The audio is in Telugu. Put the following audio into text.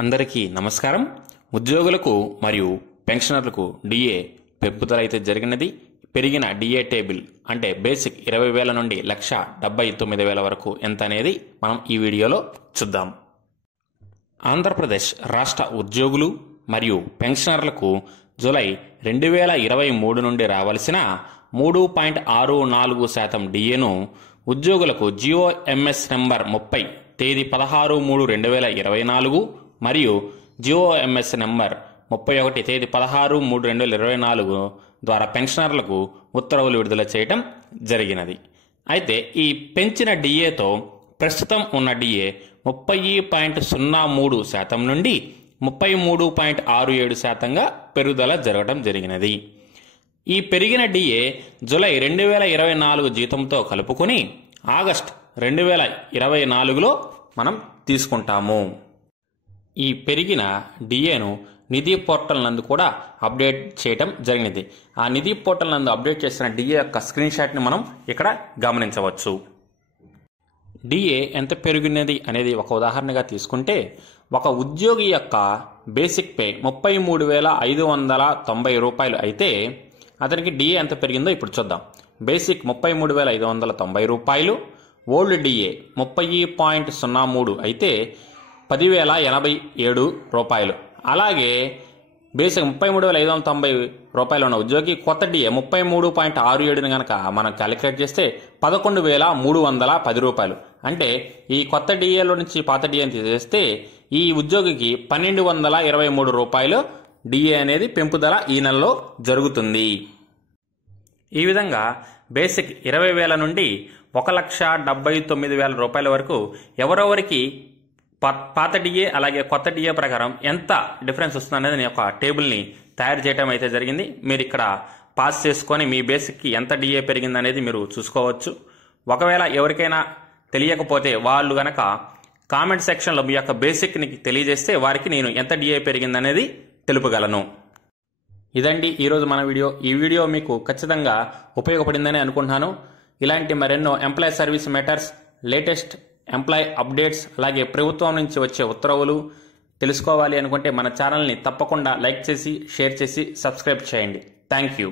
అందరికీ నమస్కారం. ఉద్యోగులకు మరియు పెన్షనర్లకు డిఏ పెంపుదల అయితే జరిగినది. పెరిగిన డిఏ టేబుల్ అంటే బేసిక్ 20,000 నుండి 1,79,000 వరకు ఎంత అనేది మనం ఈ వీడియోలో చూద్దాం. ఆంధ్రప్రదేశ్ రాష్ట్ర ఉద్యోగులు మరియు పెన్షనర్లకు జూలై 2023 నుండి రావాల్సిన 3.64% డిఏను ఉద్యోగులకు GOMS నంబర్ 30 తేదీ 16/3/2024 మరియు GOMS నంబర్ 31 తేదీ 16/3/2024 ద్వారా పెన్షనర్లకు ఉత్తర్వులు విడుదల చేయడం జరిగినది. అయితే ఈ పెంచిన డిఏతో ప్రస్తుతం ఉన్న డిఏ 30.03% నుండి 33.67%గా పెరుగుదల జరగడం జరిగినది. ఈ పెరిగిన డిఏ జూలై 2024 జీతంతో కలుపుకొని ఆగస్టు 2024లో మనం తీసుకుంటాము. ఈ పెరిగిన డిఏను నిధి పోర్టల్ నందు కూడా అప్డేట్ చేయడం జరిగినది. ఆ నిధి పోర్టల్ నందు అప్డేట్ చేసిన డిఏ యొక్క స్క్రీన్ షాట్ని మనం ఇక్కడ గమనించవచ్చు. డిఏ ఎంత పెరిగినది అనేది ఒక ఉదాహరణగా తీసుకుంటే, ఒక ఉద్యోగి యొక్క బేసిక్ పే 33,590 రూపాయలు అయితే అతనికి డిఏ ఎంత పెరిగిందో ఇప్పుడు చూద్దాం. బేసిక్ 33,590 రూపాయలు, ఓల్డ్ డిఏ 30.03 అయితే 10,087 రూపాయలు. అలాగే బేసిక్ 33,590 రూపాయలు ఉన్న ఉద్యోగి కొత్త డిఏ 33.67ని కనుక మనం క్యాలిక్యులేట్ చేస్తే 11,310 రూపాయలు. అంటే ఈ కొత్త డిఏలో నుంచి పాత డిఏని తీసేస్తే ఈ ఉద్యోగికి 1,223 రూపాయలు డిఏ అనేది పెంపుదల ఈ నెలలో జరుగుతుంది. ఈ విధంగా బేసిక్ 20,000 నుండి 1,79,000 రూపాయల వరకు ఎవరెవరికి పాత డిఏ అలాగే కొత్త డిఏ ప్రకారం ఎంత డిఫరెన్స్ వస్తుంది అనేది నేను ఒక టేబుల్ని తయారు చేయడం అయితే జరిగింది. మీరు ఇక్కడ పాస్ చేసుకొని మీ బేసిక్కి ఎంత డిఏ పెరిగింది అనేది మీరు చూసుకోవచ్చు. ఒకవేళ ఎవరికైనా తెలియకపోతే వాళ్ళు గనక కామెంట్ సెక్షన్లో మీ యొక్క బేసిక్ని తెలియజేస్తే వారికి నేను ఎంత డిఏ పెరిగింది అనేది తెలుపగలను. ఇదండి ఈరోజు మన వీడియో. ఈ వీడియో మీకు ఖచ్చితంగా ఉపయోగపడిందని అనుకుంటున్నాను. ఇలాంటి మరెన్నో employee service matters, latest employee updates, అలాగే ప్రభుత్వం నుంచి వచ్చే ఉత్తర్వులు తెలుసుకోవాలి అనుకుంటే మన ఛానల్ని తప్పకుండా లైక్ చేసి, షేర్ చేసి, సబ్స్క్రైబ్ చేయండి. Thank you.